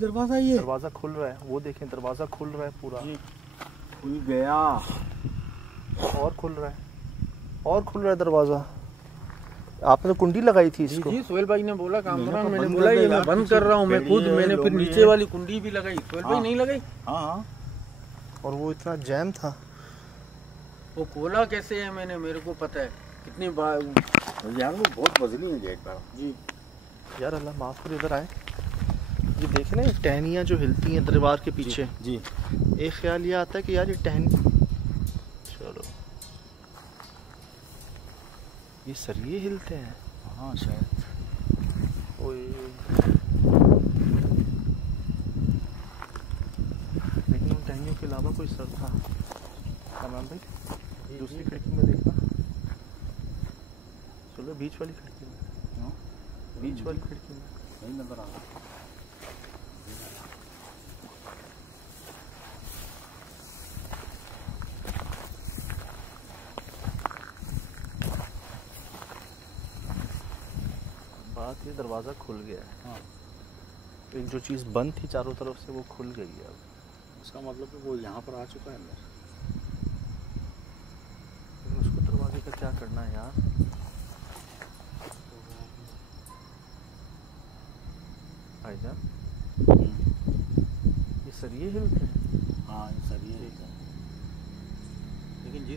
दरवाजा, ये दरवाजा खुल रहा है, वो देखें दरवाजा खुल रहा है पूरा, खुल गया और खुल रहा है, और खुल रहा है दरवाजा। आपने तो कुंडी लगाई थी इसको? जी सोहेल भाई ने बोला कामरान, मैंने बोला ये मैं बंद कर रहा हूँ मैं खुद, मैंने फिर नीचे वाली कुंडी भी लगाई। सोहेल भाई नहीं लगाई? हाँ। और वो इतना जैम था, वो खोला कैसे है मैंने, मेरे को पता है कितनी बार। यहाँ वो बहुत वजनी है गेट पर जी यार अल्लाह माफ़ कर, इधर आए। ये देखें ना, ये टहनियाँ जो हिलती हैं दरबार के पीछे जी, एक ख्याल ये आता है कि यार ये टहनी, चलो ये सरिये हिलते हैं। हाँ शायद। लेकिन उन टहनियों के अलावा कोई सर था। तमाम भाई दूसरी खिड़की में देखना, चलो बीच वाली खिड़की में, बीच वाली खिड़की में नहीं नजर आ रहा। बात ये दरवाज़ा खुल गया है। हाँ। एक जो चीज़ बंद थी चारों तरफ से वो खुल गई है अब। उसका मतलब है वो यहाँ पर आ चुका है अंदर। उसको दरवाजे का क्या करना है यार? भाईजान ये सरिये हिलते हैं। हाँ ये सरिये हिलते हैं। लेकिन जी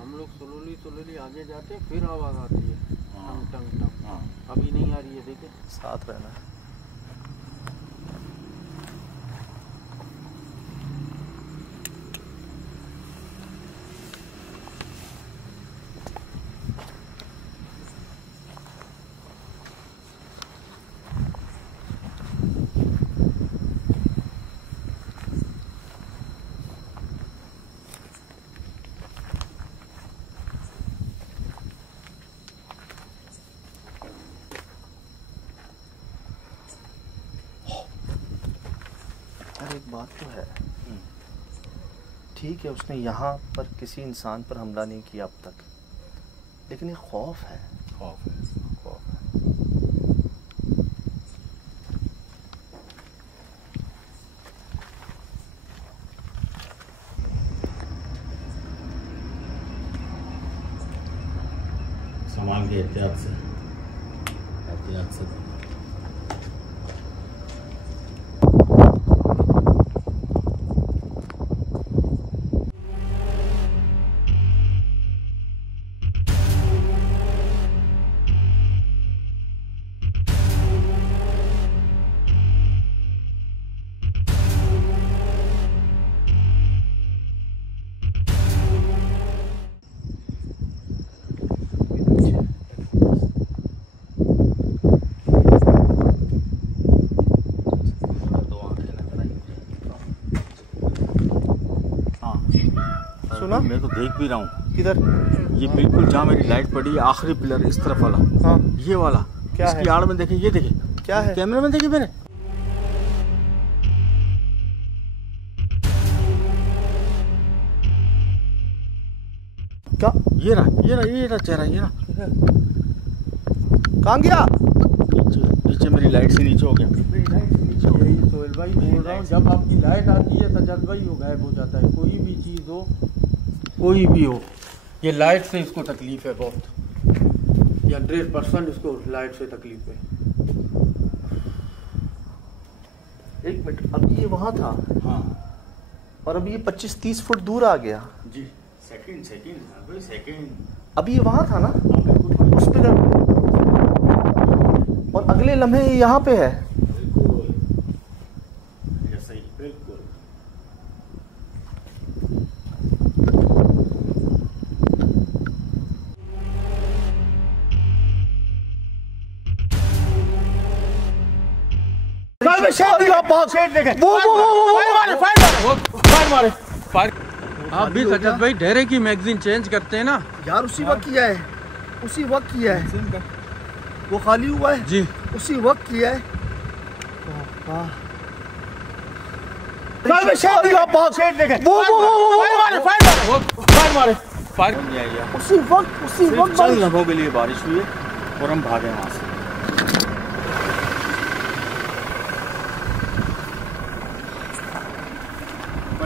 हम लोग स्लोली आगे जाते हैं फिर आवाज़ आती है टंग टंग टंग। हाँ अभी नहीं आ रही है, देखें साथ रहना है। एक बात तो है, ठीक है उसने यहाँ पर किसी इंसान पर हमला नहीं किया अब तक, लेकिन ये खौफ है, खौफ है। संभाल के एहतियात से सुना? मैं तो देख भी रहा हूँ। किधर? ये बिल्कुल जहाँ मेरी लाइट पड़ी है, आखिरी पिलर इस तरफ वाला। हाँ ये वाला क्या इसकी है? आड़ में देखे, ये देखे क्या है? कैमरे में देखे मैंने। क्या? ये रहा चेहरा, ये रहा। कहाँ गया? नीचे मेरी लाइट से नीचे हो गया। यही सोहेल भाई बोल रहा हूँ, जब आपकी लाइट आती है सज्जाद भाई वो गायब हो जाता है। कोई भी चीज़ हो, कोई भी हो, ये लाइट से इसको तकलीफ है बहुत। ये 100% इसको लाइट से तकलीफ है। एक मिनट, अभी ये वहाँ था। हाँ और अभी ये 25-30 फुट दूर आ गया। जी, सेकंड अभी ये वहाँ था ना, उस पे और अगले लम्हे ये यहाँ पे है। बिल्कुल सही, बिल्कुल। आप भी सज्जाद भाई ढेरे की मैगजीन चेंज करते हैं ना यार? उसी वक्त किया है, उसी वक्त किया है। वो खाली हुआ है जी, उसी वक्त किया है। उसी वक्त चंद लम्हों के लिए बारिश हुई है और हम भागे वहां से।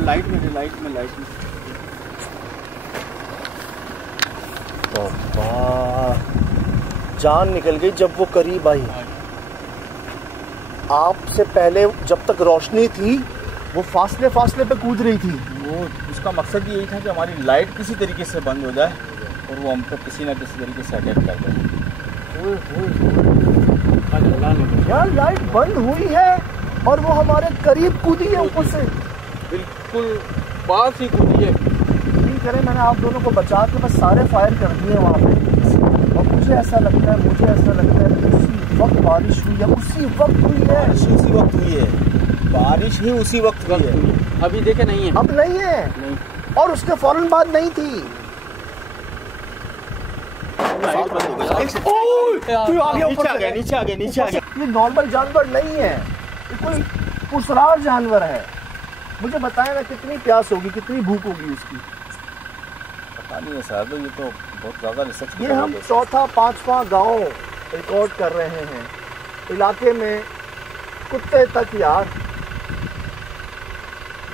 लाइट में जान निकल गई जब वो करीब आई। आपसे पहले जब तक रोशनी थी वो फासले फासले पे कूद रही थी। वो उसका मकसद यही था कि हमारी लाइट किसी तरीके से बंद हो जाए और वो हम पर किसी ना किसी तरीके से अटैक कर दे। यार लाइट बंद हुई है और वो हमारे करीब कूदी है ऊपर से, बिल्कुल पास ही कूदी है। नहीं करे मैंने आप दोनों को बचा के बस सारे फायर कर दिए वहाँ पे। और मुझे ऐसा लगता है उसी वक्त बारिश हुई है, उसी वक्त हुई है। बारिश ही उसी वक्त हुई है। अभी देखे नहीं है, अब नहीं है नहीं। और उसके फौरन बाद नहीं थी। नीचे आ गया। ये नॉर्मल जानवर नहीं है, ये कोई पुरस्कार जानवर है। मुझे बताया ना कितनी प्यास होगी, कितनी भूख होगी उसकी। पता नहीं है साहब, ये तो बहुत ज़्यादा रिसर्च। ये हम चौथा पांचवा गांव रिकॉर्ड कर रहे हैं इलाके में। कुत्ते तक यार,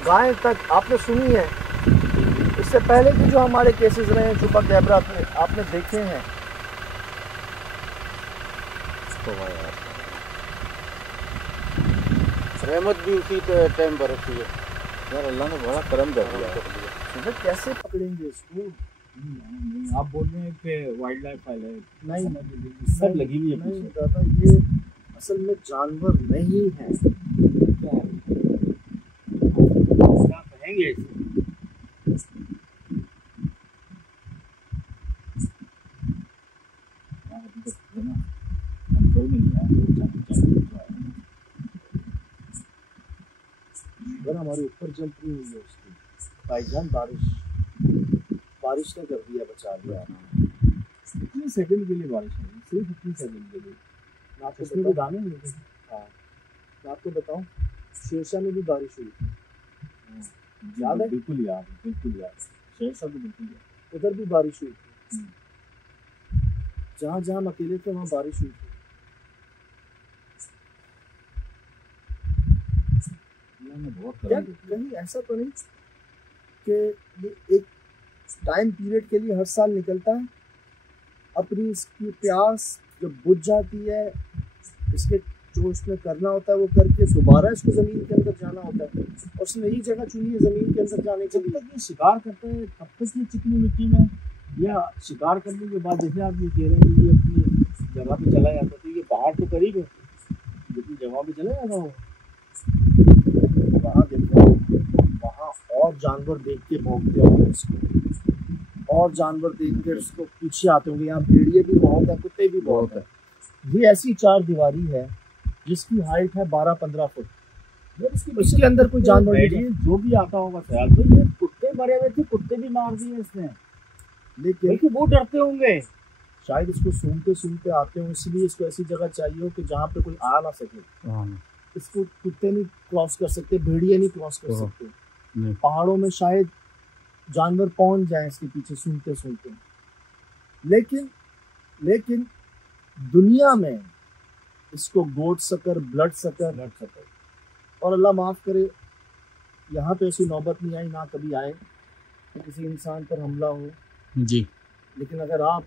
गाय तक आपने सुनी है। इससे पहले भी जो हमारे केसेस रहे हैं छुपा कैमरा पे आपने देखे हैं। रहमत भी उसी टाइम बरसती है। यार अल्लाह ने बड़ा करम कर दिया। तो कैसे पकड़ेंगे इसको? आप बोल रहे हैं कि वाइल्ड लाइफ फाइल है? नहीं सब लगी हुई है नहीं पीछे। दादा, ये असल में जानवर नहीं है। क्या कहेंगे इसे? कंट्रोल में नहीं आया। अगर हमारे ऊपर जंप नहीं हुई है उसकी भाईजान, बारिश ने कर दिया, बचा दिया। कितने सेकंड के लिए बारिश हुई? सिर्फ 15 सेकंड के लिए। मैं आपको उसमें बताऊं, भी दाने नहीं थे। हाँ मैं आपको बताऊं, शेरशाह में भी बारिश हुई थी। याद है? बिल्कुल याद, शेरशाह तो बिल्कुल याद। उधर भी बारिश हुई थी। जहाँ जहाँ हम अकेले थे वहाँ बारिश हुई थी। क्या कहीं ऐसा तो नहीं कि ये एक टाइम पीरियड के लिए हर साल निकलता है, अपनी इसकी प्यास जब बुझ जाती है, इसके जो उसमें करना होता है वो करके दोबारा इसको ज़मीन के अंदर जाना होता है। और उसने यही जगह चुनी है ज़मीन के अंदर जाने के लिए। जब तक ये शिकार करते हैं तब तक ये चिकनी मिट्टी में, या शिकार करने के बाद जैसे आप ये कह रहे हैं कि ये अपनी जगह पे चला जाता, तो ये पहाड़ तो करीब है, लेकिन जगह पे चला जाता हो वहाँ देखो, वहाँ और जानवर देख के भौंकते होंगे इसको, और जानवर देख के उसको पीछे आते होंगे। यहाँ भेड़िए भी बहुत है, कुत्ते भी बहुत है। ये ऐसी चार दीवारी है जिसकी हाइट है 12-15 फुट। इसके अंदर कोई जानवर नहीं है। जो भी आता होगा ख्याल, तो ये कुत्ते मरे हुए थे, कुत्ते भी मार दिए इसने, लेकिन वो डरते होंगे। शायद इसको सूंघते आते हो, इसलिए इसको ऐसी जगह चाहिए हो कि जहाँ पे कोई आ ना सके। इसको कुत्ते नहीं क्रॉस कर सकते, भेड़िए नहीं क्रॉस कर सकते। पहाड़ों में शायद जानवर पहुंच जाए इसके पीछे सूंघते। लेकिन दुनिया में इसको गोट सकर, ब्लड सकर और अल्लाह माफ़ करे, यहाँ पे ऐसी नौबत नहीं आई, ना कभी आए कि किसी इंसान पर हमला हो जी। लेकिन अगर आप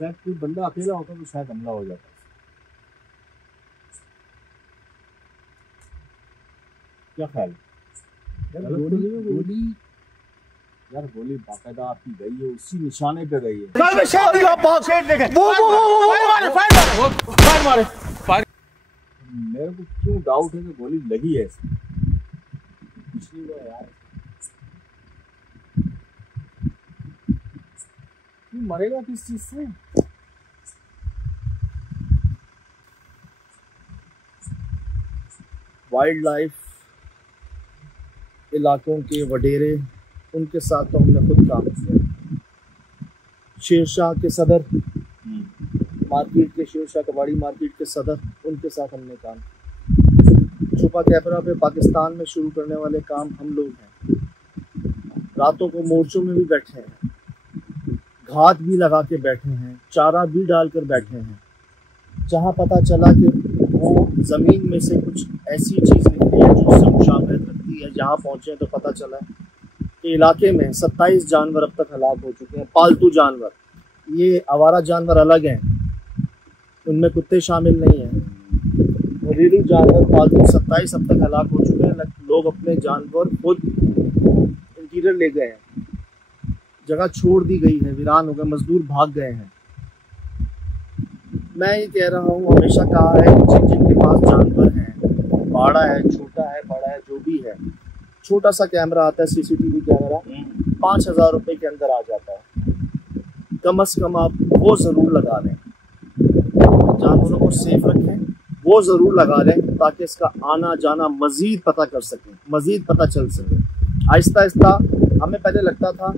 शायद कोई बंदा अकेला होता तो शायद हमला हो जाता। क्या ख्याल? गोली बाकायदा आपकी गई है, उसी निशाने पे गई है। मेरे को क्यों डाउट है कि गोली लगी है इसमें? कुछ नहीं हुआ यार, मरेगा किस चीज से? वाइल्ड लाइफ इलाकों के वडेरे, उनके साथ तो हमने खुद काम किया। शेरशाह के सदर मार्केट के, शेरशाह कबाड़ी मार्केट के सदर, उनके साथ हमने काम किया। छुपा कैमरा पे पाकिस्तान में शुरू करने वाले काम हम लोग हैं। रातों को मोर्चों में भी बैठे हैं, घात भी लगा के बैठे हैं, चारा भी डालकर बैठे हैं। जहाँ पता चला कि वो ज़मीन में से कुछ ऐसी चीज़ निकली है जो उससे मुशाबह यहाँ पहुँचे तो पता चला कि इलाके में 27 जानवर अब तक हलाक हो चुके हैं, पालतू जानवर। ये आवारा जानवर अलग हैं, उनमें कुत्ते शामिल नहीं हैं। घरेलू जानवर पालतू 27 अब तक हलाक हो चुके हैं। लोग अपने जानवर खुद इंटीरियर ले गए हैं, जगह छोड़ दी गई है, वीरान हो गए, मजदूर भाग गए हैं। मैं ये कह रहा हूँ, हमेशा कहा है जिन जिनके पास जानवर हैं, बाड़ा है, छोटा है, बड़ा है, जो भी है, छोटा सा कैमरा आता है, CCTV कैमरा, 5,000 रुपये के अंदर आ जाता है। कम से कम आप वो ज़रूर लगा लें, जानवरों को सेफ रखें, वो ज़रूर लगा लें ताकि इसका आना जाना मज़ीद पता कर सकें, मज़ीद पता चल सके। आहिस्ता आहिस्ता हमें पहले लगता था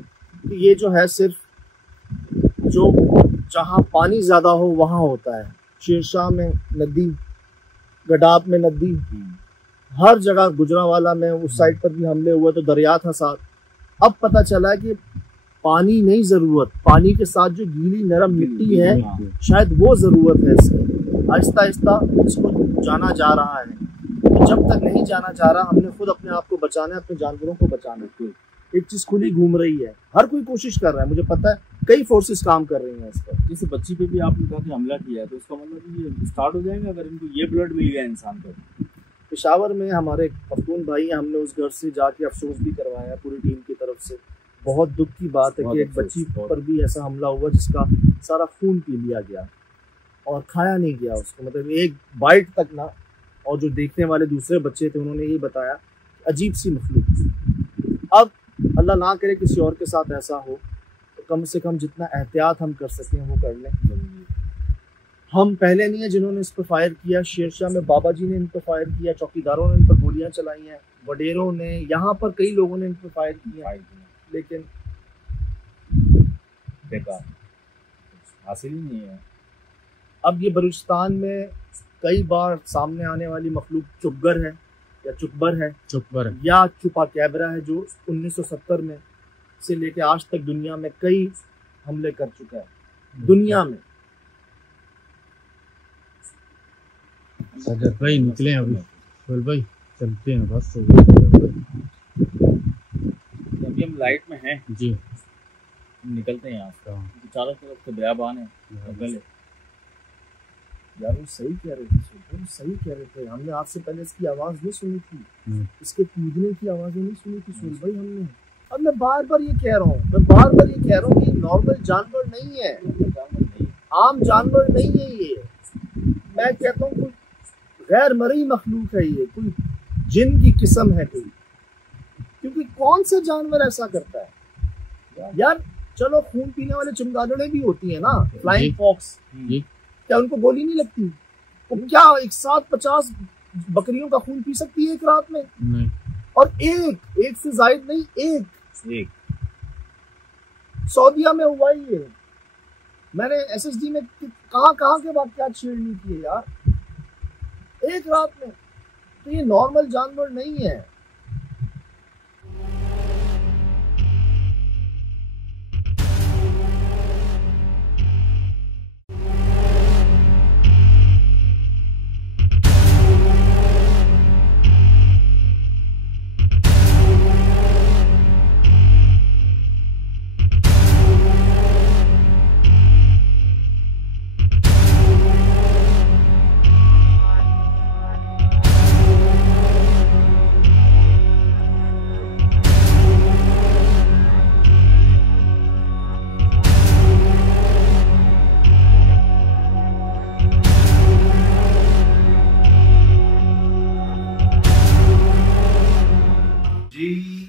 कि ये जो है सिर्फ जो जहाँ पानी ज़्यादा हो वहाँ होता है। शेरशाह में नदी, गडाब में नदी, हर जगह, गुजरांवाला में उस साइड पर भी हमले हुए तो दरिया था साथ। अब पता चला है कि पानी नहीं ज़रूरत, पानी के साथ जो गीली नरम मिट्टी है शायद वो ज़रूरत है इसकी। आहिस्ता आहिस्ता इसको जाना जा रहा है। तो जब तक नहीं जाना जा रहा, हमने खुद अपने आप को बचाना है, अपने जानवरों को बचाना है। एक चीज़ खुली घूम रही है, हर कोई कोशिश कर रहा है, मुझे पता है कई फोर्सेस काम कर रही हैं इस पर। जैसे बच्ची पे भी आपने कहा कि हमला किया है, तो उसका मतलब ये स्टार्ट हो जाएगा अगर इनको ये ब्लड मिल गया इंसान को। पेशावर में हमारे पख्तून भाई हैं, हमने उस घर से जाके अफसोस भी करवाया पूरी टीम की तरफ से। बहुत दुख की बात है कि एक बच्ची पर भी ऐसा हमला हुआ जिसका सारा खून पी लिया गया और खाया नहीं गया उसको, मतलब एक बाइट तक ना। और जो देखने वाले दूसरे बच्चे थे उन्होंने ये बताया, अजीब सी मखलूक थी। अब अल्लाह ना करे किसी और के साथ ऐसा हो, तो कम से कम जितना एहतियात हम कर सकें वो कर लें। हम पहले नहीं है जिन्होंने इस पर फायर किया। शेरशाह में बाबा जी ने इन पर फायर किया, चौकीदारों ने इन पर गोलियां चलाई हैं, वडेरों ने, यहाँ पर कई लोगों ने इन पर फायर किया, लेकिन बेकार, हासिल ही नहीं है। अब ये बलूचिस्तान में कई बार सामने आने वाली मखलूक चुपगर है या चुकबर है या छुपा कैबरा है, जो 1970 में से लेके आज तक दुनिया में कई हमले कर चुका है। दुनिया में सजद भाई निकले हैं अभी, सोहेल भाई चलते हैं बस। हो गया अभी हम लाइट में हैं जी, हम निकलते हैं यहाँ से। तो चारों तरफ से बयाबान है, जंगल है। यार वो सही कह रहे थे, वो सही कह रहे थे। हमने आज से पहले इसकी आवाज़ नहीं सुनी थी, इसके कूदने की आवाज़ें नहीं सुनी थी सोहेल भाई हमने। अब मैं बार बार ये कह रहा हूँ, कि नॉर्मल जानवर नहीं है, आम जानवर नहीं है ये। मैं कहता हूँ कोई गैर मरई मखलूक है ये, कोई जिन की किस्म है कोई। क्योंकि कौन सा जानवर ऐसा करता है यार? चलो खून पीने वाले चमगादड़ें भी होती है ना, फ्लाइंग फॉक्स, क्या उनको गोली नहीं लगती? वो क्या एक साथ 50 बकरियों का खून पी सकती है एक रात में? नहीं। और एक से जायद नहीं, एक सऊदीया में हुआ ही है। मैंने SSD में कहाँ के वाक़यात शेयर नहीं किए यार, एक रात में। तो ये नॉर्मल जानवर नहीं है।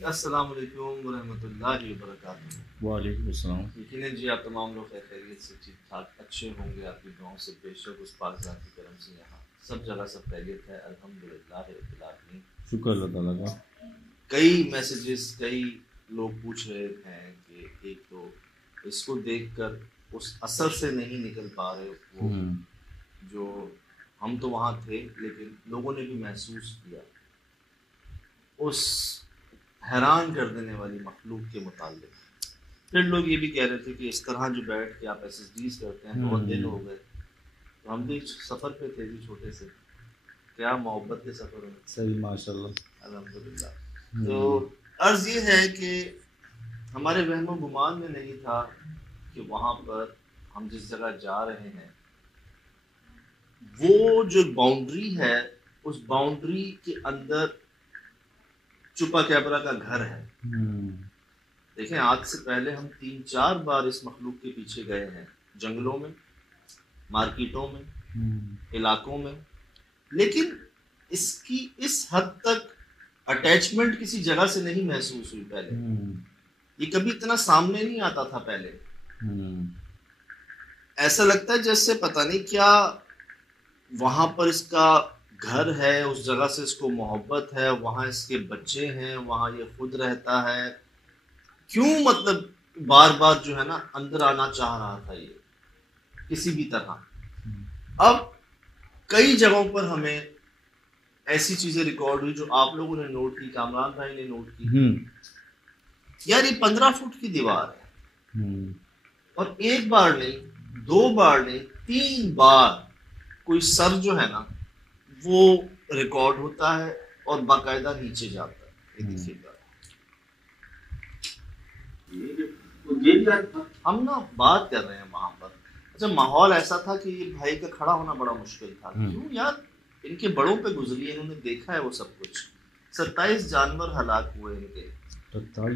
अस्सलाम वालेकुम वरहमतुल्लाहि वबरकातुहू। वालेकुम अस्सलाम। यकीनन जी आप तमाम लोग खैरियत से, ठीक ठाक, अच्छे होंगे। आपकी दुआओं से बेशक उस पाक ज़ात की करम से यहाँ सब जगह सब खैरियत है, अल्हम्दुलिल्लाह रब्बिल आलमीन। शुक्र अल्लाह ताला का। कई मैसेजेस, कई लोग पूछ रहे हैं कि एक तो इसको देखकर उस असर से नहीं निकल पा रहे, वो जो हम तो वहाँ थे लेकिन लोगों ने भी महसूस किया उस हैरान कर देने वाली मखलूक के मुताल्लिक। फिर लोग ये भी कह रहे थे कि इस तरह जो बैठ के आप SSDs करते हैं, बहुत दिन हो गए, तो हम भी सफ़र पे थे जी छोटे से, क्या मोहब्बत के सफ़र में। सही, माशाल्लाह, अल्हम्दुलिल्लाह। तो अर्ज ये है कि हमारे वहमो गुमान में नहीं था कि वहाँ पर हम जिस जगह जा रहे हैं वो जो बाउंड्री है उस बाउंड्री के अंदर चुपा कैबरा का घर है। देखें, आज से पहले हम 3-4 बार इस मखलूक के पीछे गए हैं, जंगलों में, मार्केटों में, इलाकों में, लेकिन इसकी इस हद तक अटैचमेंट किसी जगह से नहीं महसूस हुई पहले। ये कभी इतना सामने नहीं आता था पहले। ऐसा लगता है जैसे पता नहीं क्या वहां पर इसका घर है, उस जगह से इसको मोहब्बत है, वहां इसके बच्चे हैं, वहां ये खुद रहता है। क्यों मतलब बार बार जो है ना अंदर आना चाह रहा था ये किसी भी तरह। अब कई जगहों पर हमें ऐसी चीजें रिकॉर्ड हुई जो आप लोगों ने नोट की, कामरान भाई ने नोट की। यार ये 15 फुट की दीवार है और एक बार नहीं, 2 बार नहीं, 3 बार कोई सर जो है ना वो रिकॉर्ड होता है और बाकायदा नीचे जाता है। ये देखिएगा, हम ना बात कर रहे हैं वहां पर। अच्छा, माहौल ऐसा था कि ये भाई का खड़ा होना बड़ा मुश्किल था। क्यों यार, इनके बड़ों पे गुजरी है, इन्होंने देखा है वो सब कुछ। 27 जानवर हलाक हुए इनके,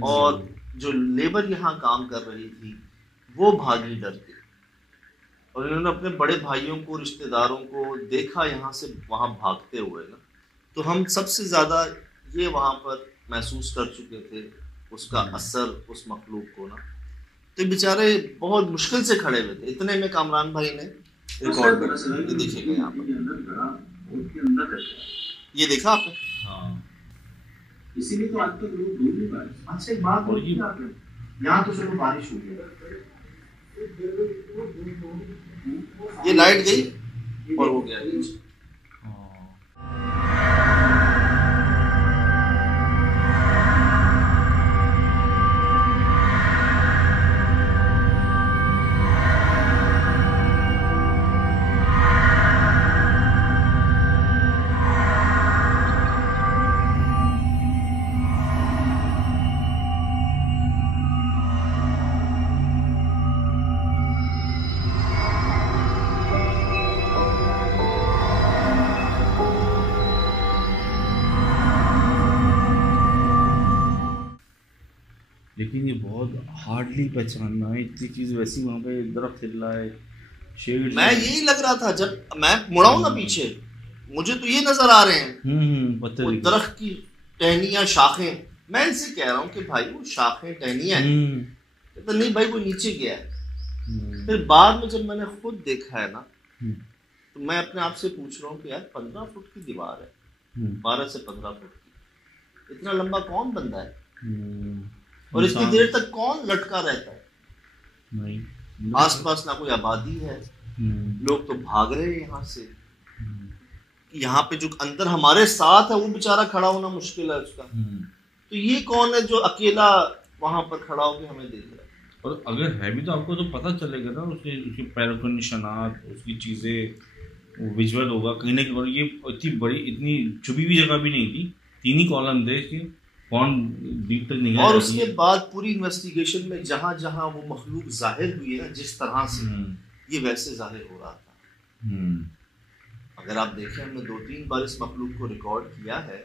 और जो लेबर यहाँ काम कर रही थी वो भागी डर के, और इन्होंने अपने बड़े भाइयों को, रिश्तेदारों को देखा यहाँ से वहाँ भागते हुए ना। तो हम सबसे ज़्यादा ये वहाँ पर महसूस कर चुके थे उसका असर उस मखलूक को ना। तो बेचारे बहुत मुश्किल से खड़े हुए थे। इतने में कामरान भाई ने रिकॉर्ड कर, ये देखिएगा यहाँ पर, ये देखा आपने? हाँ, इसीलिए तो आज तक लोग दूर नहीं पाए। अच्छा, एक बात बोलिए, यहाँ तो चलो बारिश हो गई, ये लाइट गई और हो गया। लेकिन ये बहुत हार्डली पहचानना है, इतनी चीज वैसी वहाँ पे दरख्त हिल रहा है, शेड। मैं यही लग रहा था जब मैं मुड़ा हूं ना पीछे, मुझे तो ये नजर आ रहे हैं वो दरख्त की टहनियां, शाखें। मैं इनसे कह रहा हूँ कि भाई वो शाखें टहनियां हैं। तो नहीं भाई, वो नीचे गया है। फिर बाद में जब मैंने खुद देखा है ना, तो मैं अपने आप से पूछ रहा हूँ कि यार 15 फुट की दीवार है, 12 से 15 फुट की, इतना लंबा कौन बंदा है और इतनी देर तक कौन लटका रहता है? नहीं, आसपास ना कोई आबादी है, लोग तो भाग रहे हैं यहाँ से। यहाँ पे जो अंदर हमारे साथ है वो बेचारा खड़ा होना मुश्किल है उसका। तो ये कौन है जो अकेला वहां पर खड़ा होकर हमें देख रहा है? और अगर है भी तो आपको तो पता चलेगा ना, उसके पैरों के निशानात, उसकी चीजें विजुअल होगा कहीं ना कहीं। ये इतनी बड़ी, इतनी छुपी हुई जगह भी नहीं थी, 3 ही कॉलम थे इसके, कौन डीप तक निगाह। और उसके बाद पूरी इन्वेस्टिगेशन में जहां जहां वो मखलूक जाहिर हुई है ना, जिस तरह से ये वैसे जाहिर हो रहा था। अगर आप देखें, हमने 2-3 बार इस मखलूक को रिकॉर्ड किया है,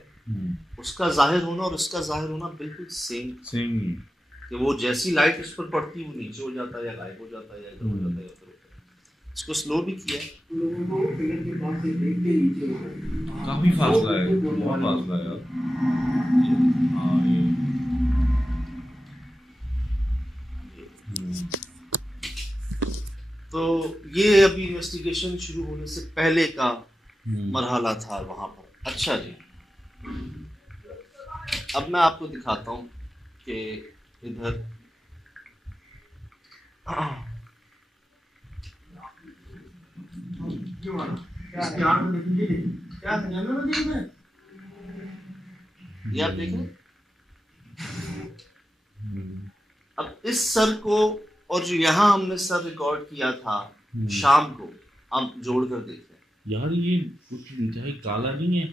उसका जाहिर होना और उसका जाहिर होना बिल्कुल सेम ही। कि वो जैसी लाइट उस पर पड़ती है वो नीचे हो जाता है या गायब हो जाता है या इधर हो जाता है या उधर हो जाता है। इसको स्लो भी किया, काफी फासला है, बहुत फासला है यार। हाँ, तो ये अभी इन्वेस्टिगेशन शुरू होने से पहले का मरहला था वहां पर। अच्छा जी, अब मैं आपको दिखाता हूँ कि इधर ये आप देख रहे हैं। अब इस सर को और जो यहाँ हमने सर रिकॉर्ड किया था शाम को, आप जोड़कर देख रहे हैं यार, ये कुछ इंतहाई काला नहीं है।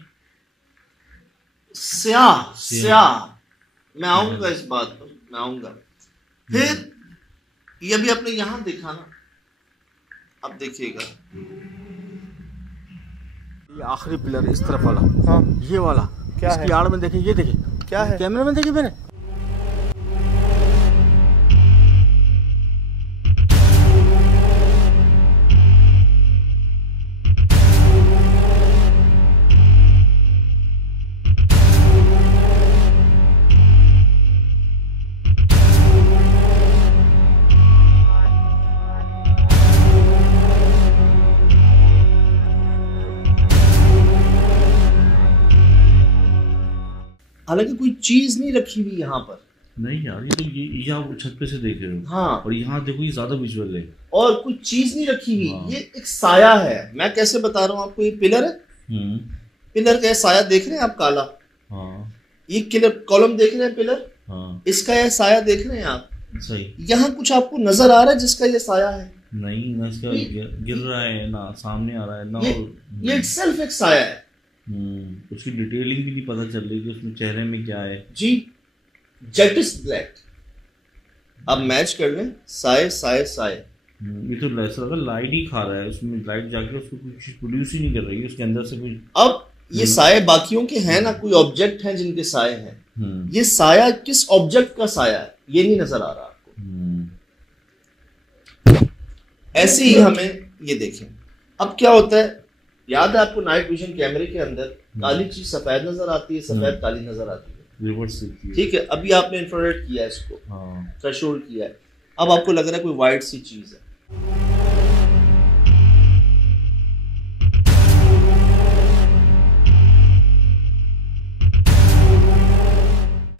स्याह स्याह, मैं आऊंगा इस बात पर, मैं आऊंगा। फिर ये भी आपने यहां देखा ना, अब देखिएगा ये आखिरी पिलर इस तरफ वाला, हाँ ये वाला क्या इसकी है? आड़ में देखिए, ये देखिए क्या है? कैमरे में देखिए मेरे। हालांकि कोई चीज नहीं रखी हुई यहाँ पर। नहीं यार, ये तो ये आप छत पे से देख रहे हो। हाँ, और यहाँ देखो ये ज्यादा विजुअल है। और कोई चीज नहीं रखी हुई, हाँ। ये एक साया है। मैं कैसे बता रहा हूँ आपको, ये पिलर है, पिलर का साया देख रहे हैं आप, काला। हाँ ये कॉलम देख रहे हैं, पिलर, हाँ इसका ये साया देख रहे हैं आप। सही। यहाँ कुछ आपको नजर आ रहा है जिसका ये साया है? नहीं ना, इसका गिर रहा है ना, सामने आ रहा है ना। ये इटसेल्फ एक साया है। उसकी डिटेलिंग भी नहीं पता चल रही कि उसमें चेहरे में क्या है। जी, जेट इज ब्लैक। अब मैच कर लें, साए साए साए। ये तो ऐसा लगा लाइट ही खा रहा है, उसमें लाइट जाके उसको कुछ प्रोड्यूस ही नहीं कर रही है उसके अंदर से कुछ। अब ये साए बाकियों के हैं ना, कोई ऑब्जेक्ट हैं जिनके साए हैं। ये साया किस ऑब्जेक्ट का साया है ये नहीं नजर आ रहा आपको। ऐसे ही हमें ये देखें, अब क्या होता है, याद है आपको नाइट विजन कैमरे के अंदर काली चीज सफेद नजर आती है, सफेद काली नजर आती है, रिवर्स। ठीक है। अभी आपने इंफ्रारेड किया है इसको, हाँ। थ्रेशोल्ड किया है, अब आपको लग रहा है कोई वाइट सी चीज है।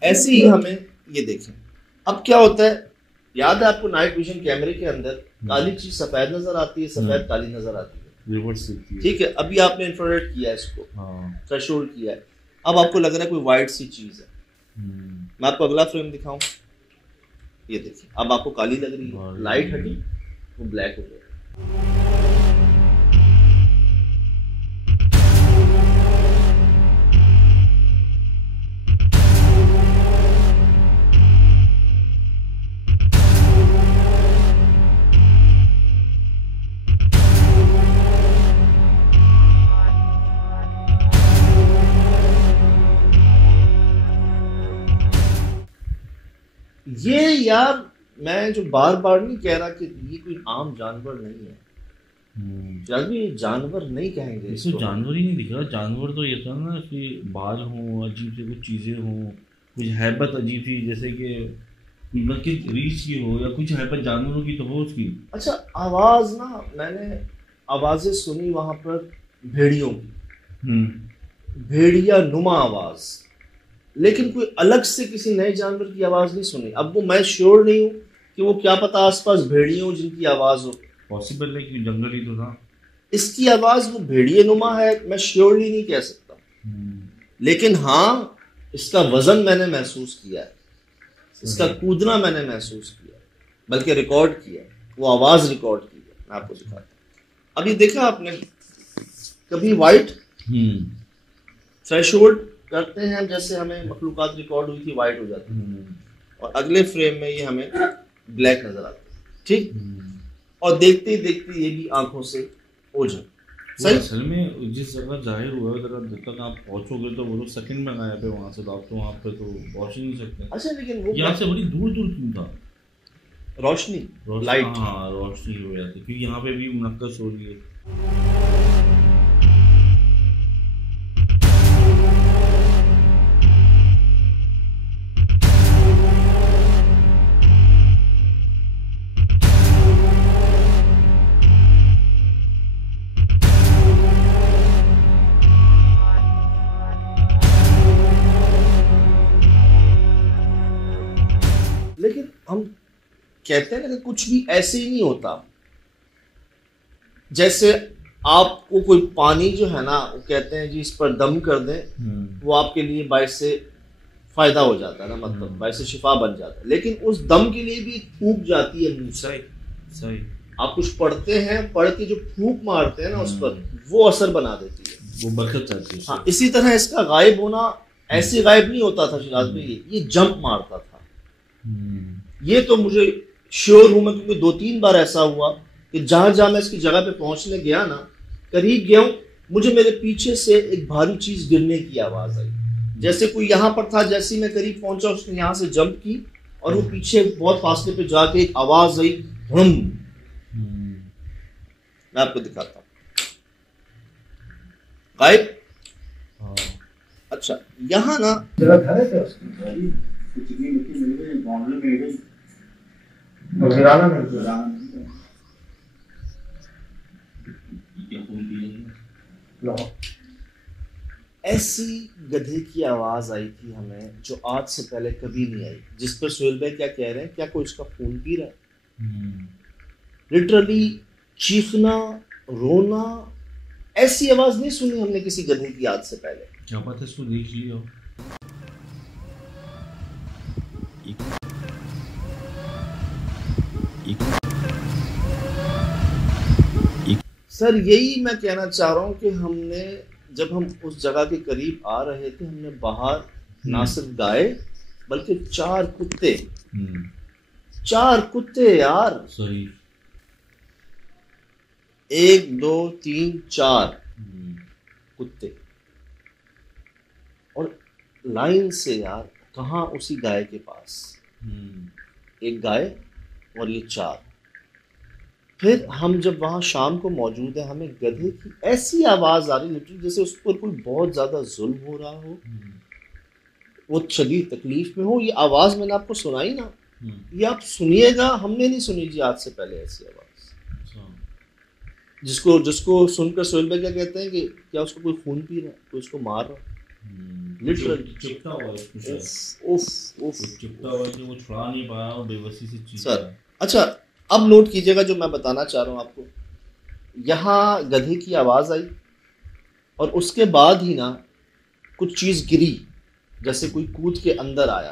ऐसे ही हमें ये देखें, अब क्या होता है, याद है आपको नाइट विजन कैमरे के अंदर काली चीज सफेद नजर आती है, सफेद काली नजर आती है, रिवर्स। ठीक है। अभी आपने इंफ्रारेड किया है इसको, हाँ। थ्रेशोल्ड किया है, अब आपको लग रहा है कोई वाइट सी चीज है। मैं आपको अगला फ्रेम दिखाऊं, ये देखिए, अब आपको काली लग रही है, लाइट हटी, वो ब्लैक हो गया। ये यार, मैं जो बार बार नहीं कह रहा कि ये कोई आम जानवर नहीं है। यार ये जानवर नहीं कहेंगे इसको, जानवर ही नहीं दिख रहा। जानवर तो ये था ना कि बाल हों, अजीब से कुछ चीजें हों, कुछ हैबत अजीब सी, जैसे कि रीछ की हो या कुछ हैबत जानवरों की तो हो उसकी। अच्छा, आवाज ना, मैंने आवाजें सुनी वहां पर भेड़ियों की, भेड़िया नुमा आवाज, लेकिन कोई अलग से किसी नए जानवर की आवाज नहीं सुनी। अब वो मैं श्योर नहीं हूँ कि वो क्या पता आसपास भेड़ियों जिनकी आवाज हो, पॉसिबल है कि जंगल ही तो था। इसकी आवाज वो भेड़िए नुमा है, मैं श्योरली नहीं कह सकता, लेकिन हाँ इसका वजन मैंने महसूस किया है, इसका कूदना मैंने महसूस किया, बल्कि रिकॉर्ड किया, वो आवाज रिकॉर्ड की है। मैं आपको दिखाता हूँ। अभी देखा आपने कभी वाइट थ्रेशोल्ड करते हैं, जैसे हमें मखलूकात रिकॉर्ड हुई थी वाइट हो जाती है, और अगले फ्रेम में ये हमें ब्लैक नजर आता है, ठीक। और देखते ही देखते ये भी आंखों से ओझल। सही। असल में जिस जगह जाहिर हुआ है जब तक आप पहुंचोगे तो वो तो सेकंड में गायब है वहां से, तो आप तो वहां पे तो पहुंच ही नहीं सकते। अच्छा, लेकिन वो यहाँ से बड़ी दूर दूर क्यों था? रोशनी, लाइट। हाँ, रोशनी हो जाती, क्योंकि यहाँ पे भी मुनक्कस हो रही है। लेकिन हम कहते हैं ना कि कुछ भी ऐसे ही नहीं होता। जैसे आपको कोई पानी जो है ना, वो कहते हैं जी इस पर दम कर दें, वो आपके लिए बायस से फायदा हो जाता है ना, मतलब बायस से शिफा बन जाता है, लेकिन उस दम के लिए भी एक फूंक जाती है मुंह से। सही। आप कुछ पढ़ते हैं, पढ़ के जो फूंक मारते हैं ना उस पर, वो असर बना देती है, वो बरकत चाहती है। हाँ, इसी तरह इसका गायब होना ऐसे गायब नहीं होता था शिराज में, ये जंप मारता था। ये तो मुझे श्योर हूं मैं, क्योंकि 2-3 बार ऐसा हुआ कि जहां जहां मैं इसकी जगह पे पहुंचने गया ना, करीब गया हूं, मुझे मेरे पीछे से एक भारी चीज गिरने की आवाज आई, जैसे कोई यहाँ पर था। जैसे ही मैं करीब पहुंचा उसने यहाँ से जंप की और वो पीछे बहुत फासले पे जाके एक आवाज आई, मैं आपको दिखाता हूँ। गायब। अच्छा, यहाँ ना जगह घर है उसकी, कितनी मिट्टी मिल गई, बाउंड्री मिल गई, गिराना मिल गया। ऐसी गधे की आवाज आई थी हमें जो आज से पहले कभी नहीं आई, जिस पर सोहेल भाई क्या कह रहे हैं, क्या कोई उसका खून पी रहा है। लिटरली चीखना, रोना, ऐसी आवाज नहीं सुनी हमने किसी गधे की आज से पहले। क्या पता इसको देख लिया। सर यही मैं कहना चाह रहा हूँ कि हमने जब हम उस जगह के करीब आ रहे थे, हमने बाहर ना सिर्फ गाय बल्कि 4 कुत्ते, 4 कुत्ते यार, सही, 1 2 3 4 कुत्ते, और लाइन से यार, कहाँ उसी गाय के पास, एक गाय और ये 4। फिर हम जब वहाँ शाम को मौजूद है, हमें गधे की ऐसी आवाज़ आ रही लिटरली जैसे उस पर कोई बहुत ज़्यादा जुल्म हो रहा हो, वो शदीद तकलीफ में हो। ये आवाज़ मैंने आपको सुनाई ना, ये आप सुनिएगा, हमने नहीं सुनी जी आज से पहले ऐसी आवाज़, जिसको सुनकर सोहेल भाई क्या कहते हैं कि क्या उसको कोई खून पी रहा है, कोई उसको मार रहा है, लिटरली चिपटा हुआ है, चिपटा हुआ कि वो छुड़ा नहीं पाया और बेबसी से चीज। सर अच्छा, अब नोट कीजिएगा जो मैं बताना चाह रहा हूँ आपको। यहाँ गधे की आवाज़ आई और उसके बाद ही ना कुछ चीज़ गिरी, जैसे कोई कूद के अंदर आया।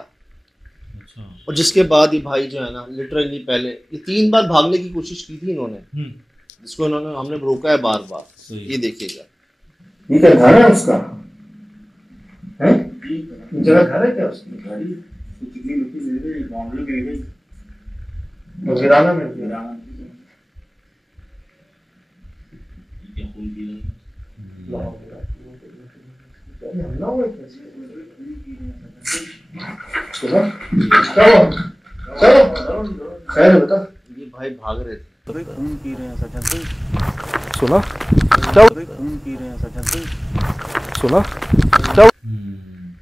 अच्छा। और जिसके बाद ये भाई जो है ना, लिटरली पहले ये 3 बार भागने की कोशिश की थी इन्होंने, जिसको इन्होंने हमने रोका है बार बार। ये देखिएगा, ये क्या घर है उसका, है जगह घर है क्या उसकी, गाड़ी कितनी मिट्टी मिल गई, बाउंड्री मिल गई, गिराना मिल गया। ये भाई भाग रहे थे, खून पी रहे हैं सचिन सिंह, सुना खून पी रहे हैं सचिन सिंह, सुना।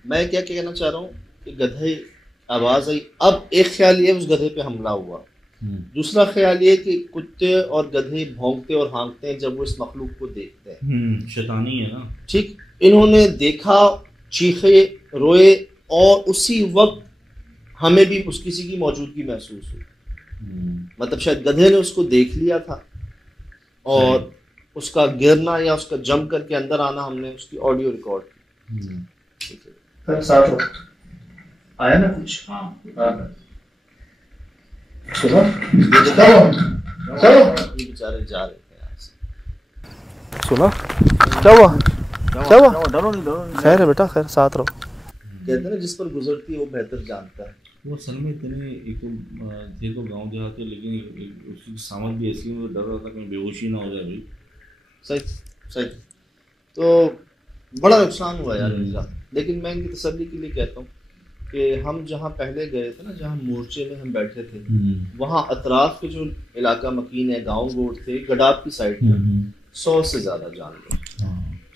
मैं क्या कहना चाह रहा हूँ कि गधे आवाज़ आई। अब एक ख्याल ये उस गधे पे हमला हुआ, दूसरा ख्याल ये कि कुत्ते और गधे भौंकते और हाँकते हैं जब वो इस मखलूक को देखते हैं, शैतानी है ना। ठीक, इन्होंने देखा, चीखे, रोए, और उसी वक्त हमें भी उस किसी की मौजूदगी महसूस हुई। मतलब शायद गधे ने उसको देख लिया था और उसका गिरना या उसका जंप करके अंदर आना हमने उसकी ऑडियो रिकॉर्ड की। साथ आया ना कुछ, हाँ चलो ये बेचारे जा रहे थे यहाँ से। सुना क्या हुआ, क्या हुआ, डरो नहीं, खैर है बेटा, खैर साथ रहो। कहते हैं ना जिस पर गुजरती है वो बेहतर जानता है। वो असल में इतने एक थे तो गाँव देहात के, लेकिन उसकी सामत भी ऐसी है, डर रहा था कहीं बेहोशी ना हो जाए भाई। सही सही, तो बड़ा नुकसान हुआ यार इनका। लेकिन मैं इनकी तसल्ली के लिए कहता हूँ कि हम जहाँ पहले गए थे ना, जहाँ मोर्चे में हम बैठे थे, वहाँ अतराफ के जो इलाका मकीन है, गाँव गोड़ थे, गडाब की साइड पे 100 से ज़्यादा जानवर,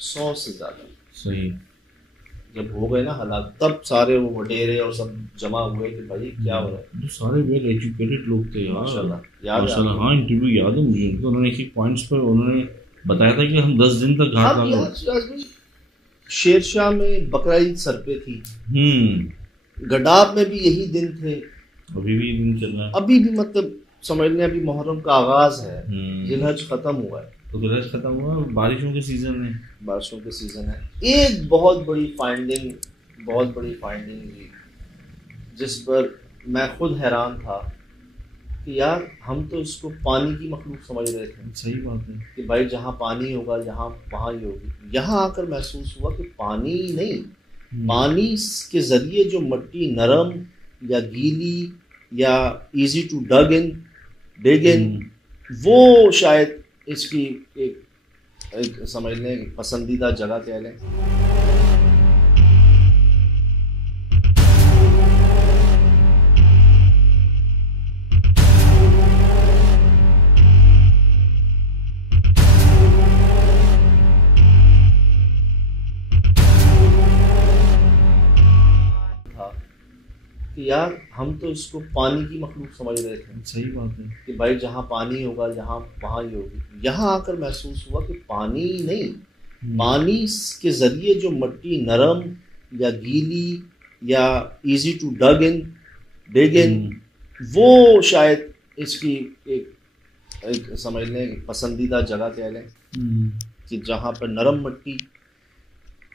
100 से ज़्यादा। सही। जब हो गए ना हालात, तब सारे वो वडेरे और सब जमा हुए कि भाई क्या हो रहा है। तो सारे वेल एजुकेटेड लोग थे यार, माशाल्लाह। हाँ, इंटरव्यू याद है मुझे उनका, उन्होंने एक पॉइंट्स पर उन्होंने बताया था कि हम 10 दिन तक घाट लगा। शेरशाह में बकरा ईद सर पे थी, गडाब में भी यही दिन थे, अभी भी दिन चल रहा है, अभी भी मतलब समझ लें अभी मुहर्रम का आगाज है, जिलहज खत्म हुआ है, तो जिलहज खत्म हुआ, बारिशों के सीजन है, बारिशों के सीजन है। एक बहुत बड़ी फाइंडिंग हुई जिस पर मैं खुद हैरान था कि यार हम तो इसको पानी की मखलूक समझ रहे थे। सही बात है कि भाई जहाँ पानी होगा, जहाँ वहाँ ही होगी। यहाँ आकर महसूस हुआ कि पानी नहीं, पानी के जरिए जो मिट्टी नरम या गीली या इजी टू डिग इन, वो शायद इसकी एक समझ लें पसंदीदा जगह कह लें। कि यार हम तो इसको पानी की मखलूक समझ रहे थे। सही बात है कि भाई जहाँ पानी होगा जहाँ वहाँ ही होगी। यहाँ आकर महसूस हुआ कि पानी नहीं, पानी के जरिए जो मिट्टी नरम या गीली या इजी टू डिग इन, वो शायद इसकी एक समझ लें पसंदीदा जगह कह लें कि जहाँ पर नरम मिट्टी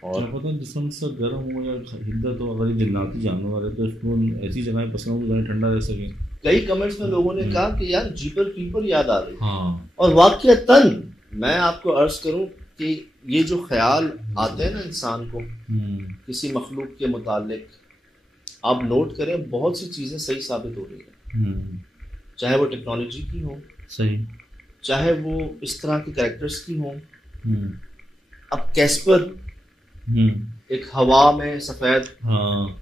और पता है जिसम से गर्म हो या हिद्दत हो, अगर ये जन्नती जानवर है तो इसको ऐसी जगह पसंद हो जहाँ ठंडा रह सके। कई कमेंट्स में लोगों ने कहा कि यार जीपर कीपर याद आ रही। हाँ। और वाकईतन मैं आपको अर्ज करूं कि ये जो ख्याल आते हैं ना इंसान को किसी मखलूक के मुतालिक, आप नोट करें बहुत सी चीज़ें सही साबित हो रही है। चाहे वो टेक्नोलॉजी की हो, सही, चाहे वो इस तरह के कैरेक्टर्स की हो। अब कैस्पर एक हवा में सफेद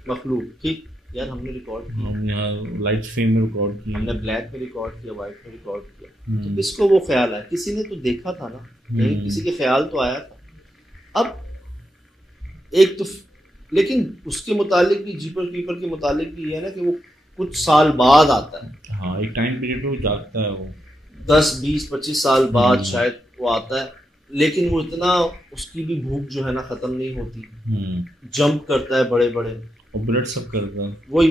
मखलूक, ठीक यार, हमने रिकॉर्ड किया, हम यहाँ लाइट फ्रेम में रिकॉर्ड किया, हमने ब्लैक में रिकॉर्ड किया, वाइट में रिकॉर्ड किया। तो किसको वो ख्याल आया? किसी ने तो देखा था ना, कहीं किसी के ख्याल तो आया था। अब एक तो लेकिन उसके मुतालिक भी, जीपर कीपर के मुतालिक भी ये है ना कि वो कुछ साल बाद आता है। हाँ, एक टाइम पीरियड पे वो जागता है, वो 10, 20, 25 साल बाद शायद वो आता है। लेकिन वो इतना, उसकी भी भूख जो है ना खत्म नहीं होती, जंप करता है बड़े बड़े और ब्लड सब करता है वही।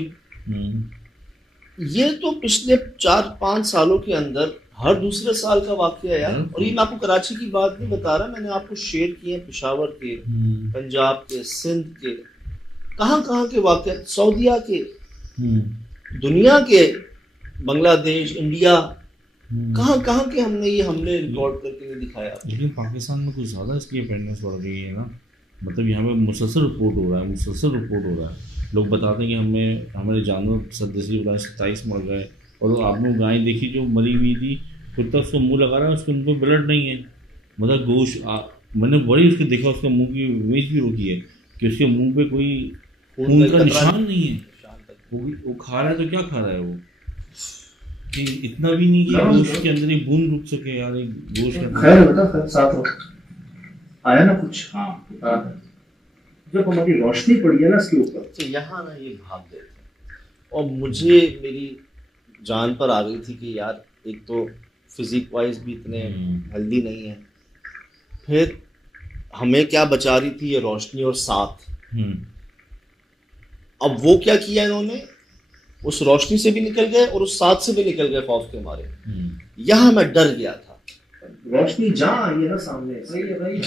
ये तो पिछले 4-5 सालों के अंदर हर दूसरे साल का वाकया है यार। और ये मैं आपको कराची की बात नहीं बता रहा, मैंने आपको शेयर किए हैं पेशावर के, पंजाब के, सिंध के, कहाँ के वाकया, सऊदीया के, दुनिया के, बांग्लादेश, इंडिया, कहाँ के हमने ये हमले रिकॉर्ड करके नहीं दिखाया। लेकिन पाकिस्तान में कुछ ज़्यादा इसकी अवेयरनेस बढ़ रही है ना, मतलब यहाँ पे मुसलसल रिपोर्ट हो रहा है, लोग बताते हैं कि हमारे जानवर सदस्य 27 मर गए। और आपने गाय देखी जो मरी हुई थी, कुत्ता उसको मुंह लगा रहा है, उसके मुंह पे ब्लड नहीं है, मतलब गोश्त। मैंने बड़ी उसको देखा, उसका मुंह की इमेज भी रोकी है कि उसके मुंह पे कोई खून का निशान नहीं है। वो खा रहा है तो क्या खा रहा है वो, कि इतना भी नहीं कि गोश्त के अंदर एक बूंद रुक सके यार, एक गोश्त का। खैर बता, साथ हो आया ना कुछ। हाँ, जब हमारी रोशनी पड़ी है ना इसके ऊपर, तो यहाँ ना ये भाग गए थे और मुझे मेरी जान पर आ गई थी कि यार एक तो फिजिक वाइज भी इतने हेल्दी नहीं है, फिर हमें क्या बचा रही थी ये रोशनी और साथ। अब वो क्या किया इन्होंने, उस रोशनी से भी निकल गए और उस साथ से भी निकल गए खौफ के मारे। यहाँ मैं डर गया था। रोशनी जहाँ आई है ना सामने, सही है भाई।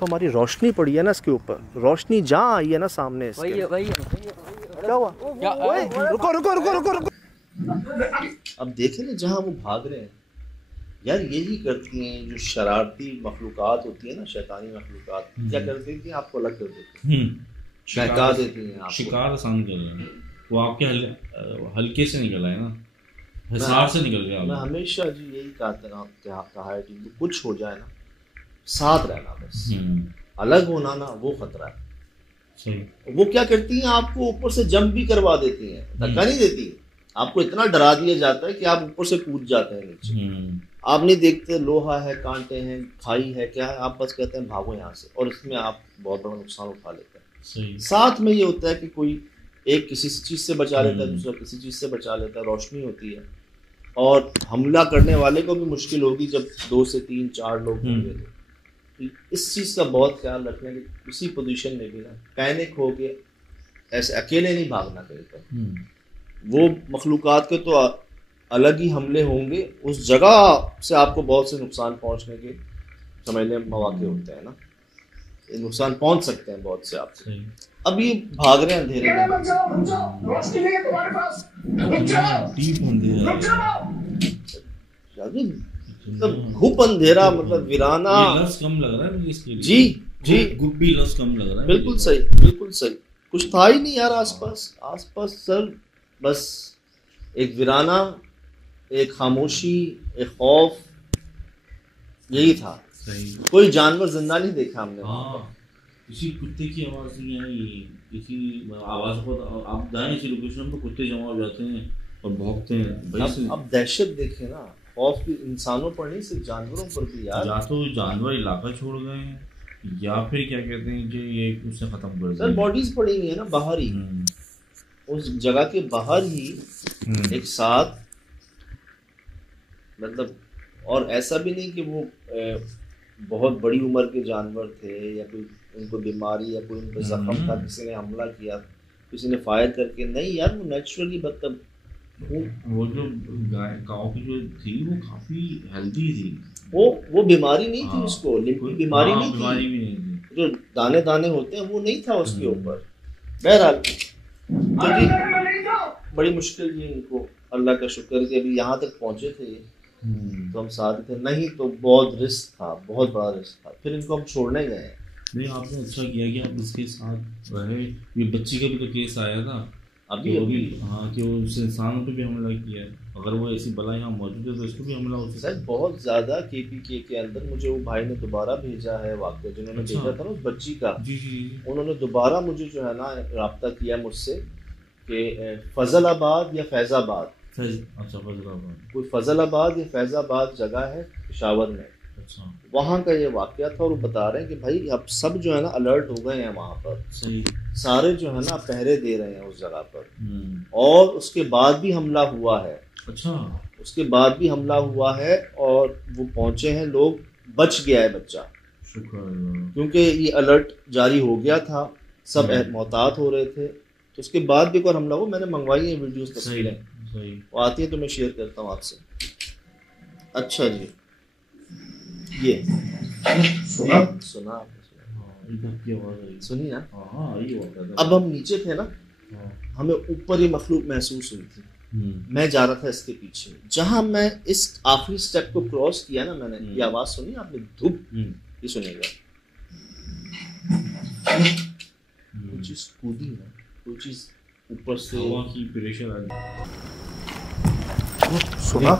हमारी रोशनी पड़ी है ना इसके ऊपर, रोशनी जहाँ आई है ना सामने इसके। क्या हुआ? रुको। अब देखें ना जहाँ वो भाग रहे हैं यार, यही करती हैं जो शरारती मखलूकात होती है ना, शैतानी मखलूकात। क्या कर देती हैं? आपको अलग कर देती हैं, बहका देती हैं, शिकार आसान कर रहे हैं। वो आपके हल्के से निकला है ना, हिसार से निकल गया। मैं हमेशा जी यही कहा है कि कुछ हो जाए ना, साथ रहना बस, अलग होना ना वो खतरा है। सही। वो क्या करती हैं, आपको ऊपर से जंप भी करवा देती हैं, धक्का नहीं देती, आपको इतना डरा दिया जाता है कि आप ऊपर से कूद जाते हैं नीचे। आप नहीं देखते लोहा है, कांटे हैं, खाई है, क्या है, आप बस कहते हैं भागो यहाँ से, और इसमें आप बहुत बड़ा नुकसान उठा लेते हैं। साथ में ये होता है कि कोई एक किसी चीज़ से बचा लेता है, दूसरा किसी चीज़ से बचा लेता है, रोशनी होती है। और हमला करने वाले को भी मुश्किल होगी जब 2 से 3, 4 लोग होंगे। तो इस चीज़ का बहुत ख्याल रखना कि किसी पोजीशन में भी ना पैनिक हो के ऐसे अकेले नहीं भागना कहीं पर। वो मखलूकात के तो अलग ही हमले होंगे, उस जगह से आपको बहुत से नुकसान पहुंचने के समझने मौके होते हैं ना, ये नुकसान पहुंच सकते हैं बहुत से आपसे। अब ये भाग रहे हैं अंधेरे में, मतलब घुप अंधेरा, मतलब वीराना। ये लफ्ज़ कम लग रहा है मुझे इसके लिए। जी जी, गुब्बी लफ्ज़ कम लग रहा है। बिल्कुल सही, बिल्कुल सही। कुछ था ही नहीं यार आसपास सर, बस एक वीराना, एक खामोशी, एक खौफ, यही था। सही। कोई जानवर जिंदा नहीं देखा हमने। हाँ, किसी कुत्ते की आवाज़ नहीं आई, किसी आवाज़ को आप जाए इसी लोकेशन पर कुत्ते जमा हो जाते हैं और भौंकते हैं भाई। अब दहशत देखे ना, खौफ भी इंसानों पर नहीं, सिर्फ जानवरों पर भी यार। या तो जानवर इलाका छोड़ गए हैं या फिर क्या कहते हैं कि ये उससे खत्म कर सर बॉडीज पड़ी हुई है ना बाहर ही, उस जगह के बाहर ही एक साथ, मतलब। और ऐसा भी नहीं कि वो बहुत बड़ी उम्र के जानवर थे या कोई उनको बीमारी या कोई उनको जख्म था, किसी ने हमला किया, किसी ने फायर करके, नहीं यार, वो नेचुरली, मतलब वो जो गाय काऊ की जो थी वो काफी हेल्दी थी। वो बीमारी नहीं थी, उसको लिम्पी बीमारी नहीं थी, बीमारी भी नहीं थी, जो दाने दाने होते हैं वो नहीं था उसके ऊपर। बहरहाल तो बड़ी मुश्किल जी, इनको अल्लाह का शुक्र कि अभी यहाँ तक पहुँचे थे, तो हम साथ थे, नहीं तो बहुत रिस्क था, बहुत बड़ा रिस्क था। फिर इनको हम छोड़ने गए। नहीं, आपने अच्छा किया कि आप इसके साथ रहे। ये बच्ची का भी तो केस आया था अभी वो भी, हाँ, कि वो उस इंसानों पे भी हमला किया है। अगर वो ऐसी बला यहाँ मौजूद है तो इसको भी हमला हो सकता है। सर बहुत ज़्यादा KPK के अंदर मुझे वो भाई ने दोबारा भेजा है वाक़या, जिन्होंने भेजा था ना उस बच्ची का। जी जी, उन्होंने दोबारा मुझे जो है ना रब्ता किया मुझसे कि फजलाबाद या फैज़ाबाद, अच्छा फजलाबाद, कोई फजलाबाद या फैज़ाबाद जगह है पेशावर में, अच्छा, वहाँ का ये वाक़या था। और वो बता रहे हैं कि भाई अब सब जो है ना अलर्ट हो गए हैं वहाँ पर, सही, सारे जो है ना पहरे दे रहे हैं उस जगह पर। और उसके बाद भी हमला हुआ है, अच्छा, उसके बाद भी हमला हुआ है और वो पहुंचे हैं लोग, बच गया है बच्चा, शुक्र, क्योंकि ये अलर्ट जारी हो गया था, सब मोहतात हो रहे थे। तो उसके बाद भी एक और हमला हुआ, मैंने मंगवाई है वीडियोस, तस्वीरें वो आती है तो मैं शेयर करता हूँ आपसे। अच्छा जी, ये सुना सुनी ना। अब हम नीचे थे ना, हमें ऊपर ही मखलूक महसूस हुई थी। मैं जा रहा था इसके पीछे, जहां मैं इस आखिरी स्टेप को क्रॉस किया ना, मैंने ये आवाज सुनी आपने, धूप, ये सुनेगा, कोई चीज कूदी ना, कोई चीज ऊपर से हवा की प्रेशर आ गई। सुना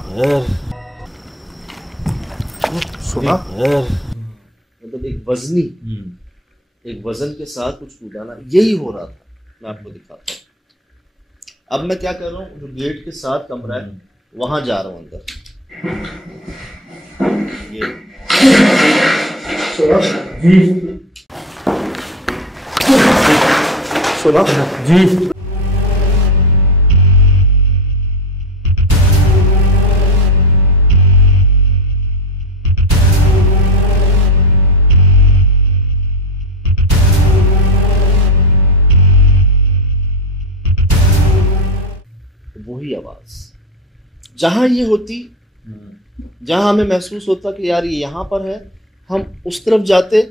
मतलब एक वजन के साथ कुछ कूदाना, यही हो रहा था। मैं आपको दिखाता हूँ। अब मैं क्या कर रहा हूँ, जो गेट के साथ कमरा है वहां जा रहा हूँ अंदर। ये सुना जी, वही आवाज जहां ये होती, जहां हमें महसूस होता कि यार ये यहाँ पर है, हम उस तरफ जाते,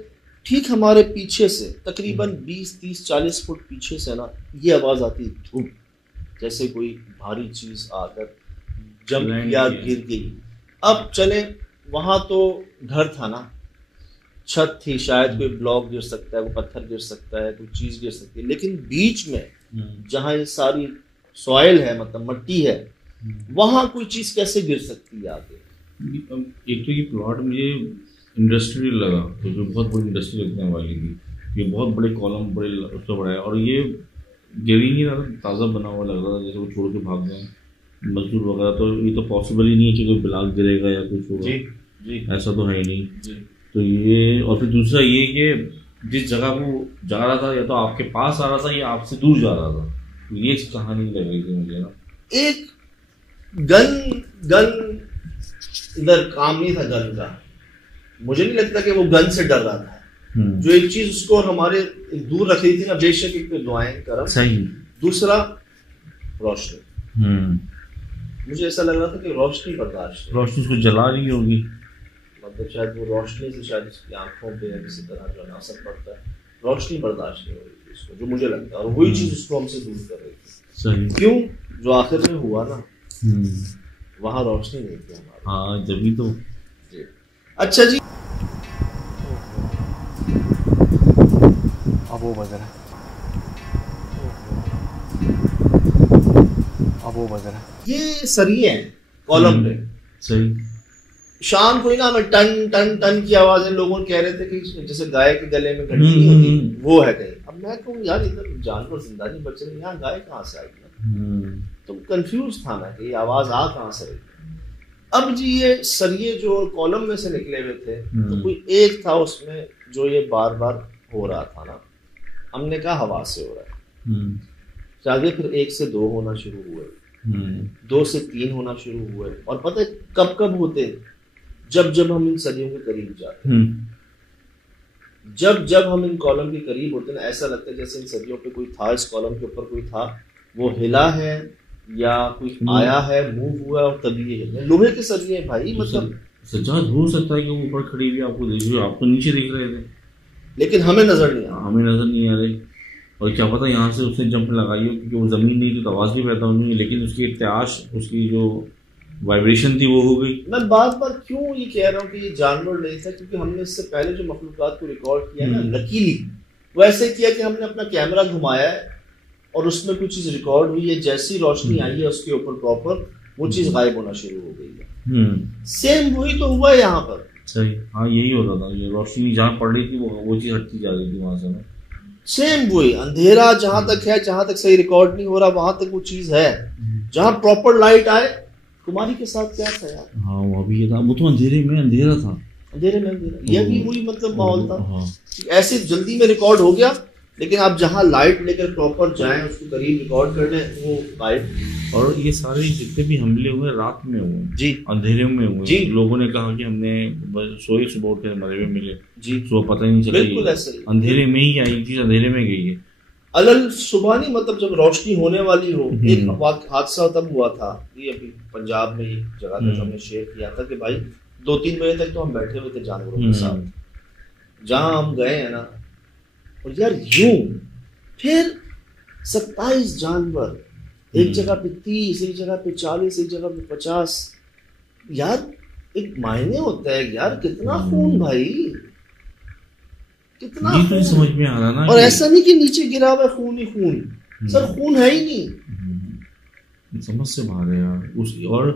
ठीक हमारे पीछे से तकरीबन 20, 30, 40 फुट पीछे से ना ये आवाज आती, धूप, जैसे कोई भारी चीज आकर जम या गिर गई। अब चले, वहां तो घर था ना, छत थी, शायद कोई ब्लॉक गिर सकता है, कोई पत्थर गिर सकता है, कोई चीज गिर सकती है, लेकिन बीच में जहां ये सारी सॉइल है, मतलब मट्टी है, वहां कोई चीज कैसे गिर सकती है आगे। एक तो ये प्लॉट मुझे इंडस्ट्रियल लगा, तो जो बहुत बड़ी इंडस्ट्री लगने वाली थी, ये बहुत बड़े कॉलम, बड़े उससे बड़ा है, और ये गिरी नहीं रहा, ताज़ा बना हुआ लग रहा था, जैसे वो छोड़ के भाग गए मजदूर वगैरह। तो ये तो पॉसिबल ही नहीं है कि कोई ब्लॉक गिरेगा या कुछ होगा, जी ऐसा तो है ही नहीं जी। तो ये, और फिर दूसरा ये कि जिस जगह वो जा रहा था, या तो आपके पास आ रहा था या आपसे दूर जा रहा था, ये कहानी लग रही थी मुझे ना। एक गन इधर काम नहीं था गन का, मुझे नहीं लगता कि वो गन से डर रहा था। जो एक चीज उसको हमारे दूर रख रही थी ना, बेशक एक तो दुआएं करम, सही, दूसरा रोशनी। मुझे ऐसा लग रहा था कि रोशनी बर्दाश्त, रोशनी उसको जला रही होगी, मतलब शायद वो रोशनी से शायद उसकी आंखों पे किसी तरह जो असर पड़ता है, रोशनी बर्दाश्त नहीं हो रही थी उसको, जो मुझे लगता है, और वही चीज उसको हमसे दूर कर रही थी। सही, क्यों, जो आखिर में हुआ ना, वहाँ रोशनी नहीं थी हमारी। हाँ, जब भी तो अच्छा जी, अब वो बज रहा है, अब वो बज रहा है। ये सरिये हैं कॉलम पे। सही। शाम को ही ना हमें टन टन टन की आवाजें, लोगों कह रहे थे कि जैसे गाय के गले में घंटी नहीं होती, वो है कहीं। अब मैं कहूँ यार इधर जानवर जिंदा नहीं बच रहे, यहाँ गाय कहाँ से आई? तो कंफ्यूज था मैं कि ये आवाज आ कहाँ से रही। अब जी ये सरिये जो कॉलम में से निकले हुए थे, तो कोई एक था उसमें जो ये बार बार हो रहा था ना, हमने कहा हवा से हो रहा है। आगे फिर 1 से 2 होना शुरू हुए, 2 से 3 होना शुरू हुए, और पता है कब कब होते? जब जब हम इन सदियों के करीब जाते, जब जब हम इन कॉलम के करीब होते ना, ऐसा लगता है जैसे इन सदियों पे कोई था, इस कॉलम के ऊपर कोई था, वो हिला है या कोई आया है, मूव हुआ और तभी ये हिले। लोहे के सरिये भाई, मतलब सज्जाद हो सकता है कि वो ऊपर खड़ी हुई आपको देख रही हो, आपको नीचे देख रहे थे, लेकिन हमें नजर नहीं आ, हमें नजर नहीं आ रही। और क्या पता यहाँ से उसने जंप लगाई हो, क्योंकि वो जमीन नहीं थी तो आवाज भी पैदा होनी है, लेकिन उसकी इर्तियाश, उसकी जो वाइब्रेशन थी वो हो गई। मैं बार बार क्यों ये कह रहा हूँ कि ये जानवर नहीं था, क्योंकि हमने इससे पहले जो मखलूकात को रिकॉर्ड किया ना, लकीली वो ऐसे किया कि हमने अपना कैमरा घुमाया है और उसमें कुछ चीज रिकॉर्ड हुई है, जैसी रोशनी आई है उसके ऊपर प्रॉपर वो चीज गायब होना शुरू हो गई है। सेम वही तो हुआ है यहाँ पर। सही, हाँ यही हो रहा था, ये रोशनी जहाँ पड़ रही थी वो चीज हटती जा रही थी वहां से। सेम वही अंधेरा जहां तक है, जहां तक सही रिकॉर्ड नहीं हो रहा वहां तक वो चीज है। जहां प्रॉपर लाइट आए, कुमारी के साथ क्या था यार? हाँ वो भी ये था, वो तो अंधेरे में अंधेरा था, अंधेरे में अंधेरा, ये भी वही मतलब माहौल था। ऐसे जल्दी में रिकॉर्ड हो गया, लेकिन आप जहां लाइट लेकर प्रॉपर जाएं, उसको करीब रिकॉर्ड कर लें, वो गायब। और ये सारे जितने भी हमले हुए रात में हुए जी, अंधेरे में हुए जी। लोगों ने कहा कि हमने सोए सुबह उठ कर मरे हुए मिले जी, सुबह पता ही नहीं चला, बिल्कुल ऐसे अंधेरे में ही आई चीज, अंधेरे में गई है। अलल सुबह नहीं, मतलब जब रोशनी होने वाली हो। एक हादसा तब हुआ था, ये अभी पंजाब में एक जगह पे हमने शेयर किया था कि भाई 2-3 बजे तक तो हम बैठे हुए थे जानवरों के साथ, जहां हम गए हैं ना, और यार यूं फिर 27 जानवर, एक जगह पे 30, एक जगह पे 40, एक जगह पे 50। यार एक मायने होता है यार, कितना खून भाई, कितना ये तो समझ में आ रहा ना। और ऐसा नहीं कि नीचे गिरा हुआ खून ही खून, सर खून है ही नहीं, समझ से बाहर है यार। उस और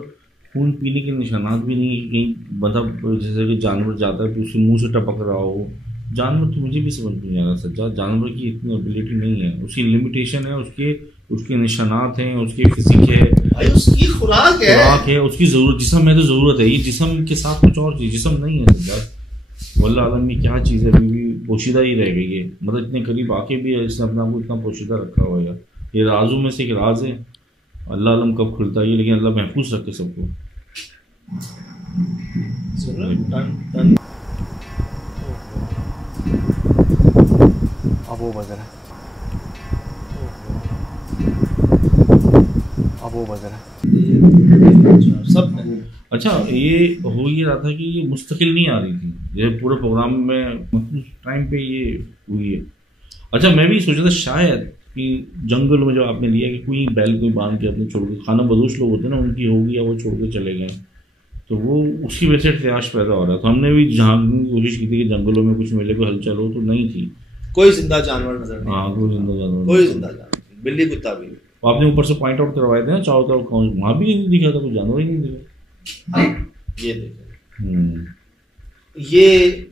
खून पीने के निशानात भी नहीं, कहीं मतलब जैसे कि जानवर जाता है तो उसके मुंह से टपक रहा हो। जानवर तो मुझे भी समझ नहीं आ रहा सच्चा, जानवर की इतनी एबिलिटी नहीं है, उसकी लिमिटेशन है, उसके निशानात हैं, उसकी फिजिक है भाई, उसकी खुराक है, उसकी जरूरत, जिस्म है तो जरूरत है, ये जिस्म के साथ कुछ और चीज, जिस्म नहीं है सच्चा। वल्लाह आलम में क्या चीज़ है, अभी भी पोशीदा ही रह गई है, मतलब इतने करीब आके भी इसने अपने आप को इतना पोशीदा रखा हुआ है। ये राजों में से एक राज है, अल्लाह आलम कब खुलता है, लेकिन अल्लाह महफूज रखे सबको। अब वो बज रहा है, अब वो बज रहा है सब। अच्छा ये हो ये रहा था कि ये मुस्तकिल नहीं आ रही थी, ये पूरे प्रोग्राम में मतलब टाइम पे ये हुई है। अच्छा मैं भी सोचा था शायद कि जंगल में जो आपने लिया कि कोई बैल कोई बांध के अपने छोड़ के, खाना बदोश लोग होते हैं ना, उनकी होगी या वो छोड़ के चले गए, तो वो उसकी वजह से इख्तियाश पैदा हो रहा था। हमने भी झांकने की कोशिश की थी कि जंगलों में कुछ मिले, कोई हलचल हो, तो नहीं थी, कोई जिंदा जानवर नजर नहीं। हाँ कोई जिंदा जानवर, कोई जिंदा जानवर, बिल्ली कुत्ता भी। आपने ऊपर से पॉइंट आउट करवाए थे ना चारों तरफ, वहाँ भी नहीं दिखा था, कोई जानवर ही नहीं दिखा। ये देखें, ये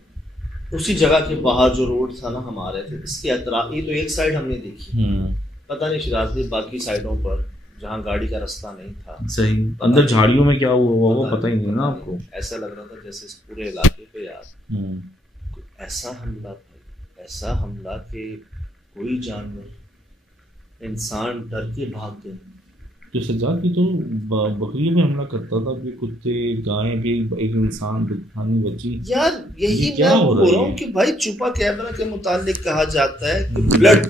उसी जगह के बाहर जो रोड था ना हमारे थे, इसके अतराफ, ये तो एक साइड हमने देखी, पता नहीं शिराज भाई बाकी साइडों पर जहाँ गाड़ी का रास्ता नहीं था, सही अंदर झाड़ियों में क्या हुआ वो पता ही नहीं ना आपको। ऐसा लग रहा था जैसे इस पूरे इलाके पे यार ऐसा हमला था, ऐसा हमला कि कोई जानवर, इंसान डर के भाग गए। जो सज्जाद की तो बकरियों में हमला करता था, फिर कुत्ते, गाय, फिर एक इंसान, दुखानी बच्ची। यार यही मैं बोल रहा हूँ कि भाई चुपा कैमरा के मुतालिक कहा जाता है कि ब्लड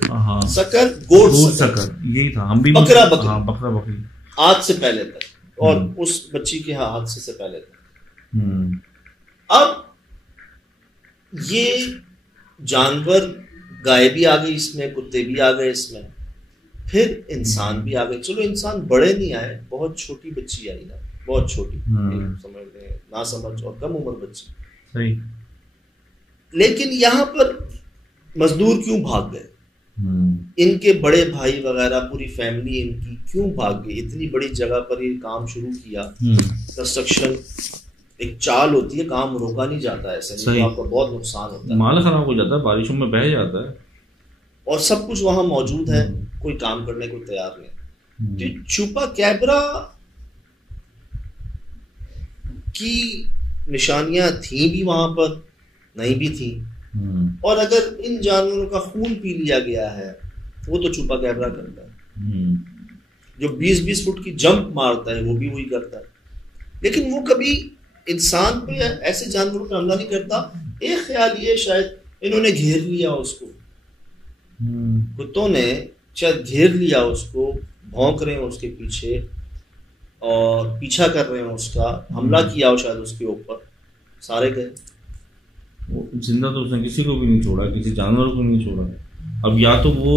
सकर, गोट सकर, यही था। हम भी बकरा बकरी, हाँ बकरा बकरी आज से पहले तक, और उस बच्ची के हादसे से पहले तक। अब ये जानवर, गाय भी आ गई इसमें, कुत्ते भी आ गए इसमें, फिर इंसान भी आ गए। चलो इंसान बड़े नहीं आए, बहुत छोटी बच्ची आई ना, बहुत छोटी, समझ लें ना समझ, और कम उम्र बच्ची, सही। लेकिन यहाँ पर मजदूर क्यों भाग गए, इनके बड़े भाई वगैरह पूरी फैमिली इनकी क्यों भाग गई? इतनी बड़ी जगह पर ये काम शुरू किया, कंस्ट्रक्शन एक चाल होती है, काम रोका नहीं जाता है, ऐसे तो आपको बहुत नुकसान होता है, माल खराब हो जाता है, बारिशों में बह जाता है, और सब कुछ वहां मौजूद है, कोई काम करने को तैयार नहीं। तो चुपा कैबरा की निशानियां थी भी वहां पर, नहीं भी थी, और अगर इन जानवरों का खून पी लिया गया है वो तो चुपा कैबरा करता है, जो 20-20 फुट की जंप मारता है वो भी वही करता है, लेकिन वो कभी इंसान पे या ऐसे जानवरों पे हमला नहीं करता। एक ख्याल ये शायद इन्होंने घेर लिया उसको, कुत्तों ने शायद घेर लिया उसको, भौंक रहे हैं उसके पीछे और पीछा कर रहे हैं उसका, हमला किया हो शायद उसके ऊपर, सारे गए। जिंदा तो उसने किसी को भी नहीं छोड़ा, किसी जानवर को नहीं छोड़ा। अब या तो वो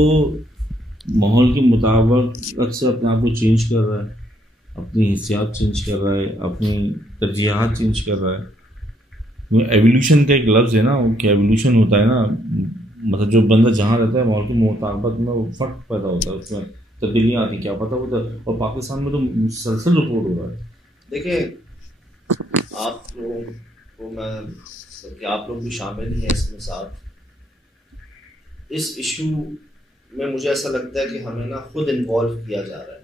माहौल के मुताबिक से अपने आप को चेंज कर रहा है, अपनी हिस्सियात चेंज कर रहा है, अपनी तरजीहात चेंज कर रहा है। एवोल्यूशन का एक लफ्ज़ है ना, वो क्या एवोल्यूशन होता है ना, मतलब जो बंदा जहाँ रहता है माहौल के मुताबिक में वो फ़र्क पैदा होता है, उसमें तब्दीलियाँ आती, क्या पता होता है। और पाकिस्तान में तो मुसलसल रिपोर्ट हो रहा है। देखिए आप लोगों को मैं कि आप लोग भी शामिल ही हैं इसमें साथ, इस इशू में मुझे ऐसा लगता है कि हमें ना खुद इन्वॉल्व किया जा रहा है।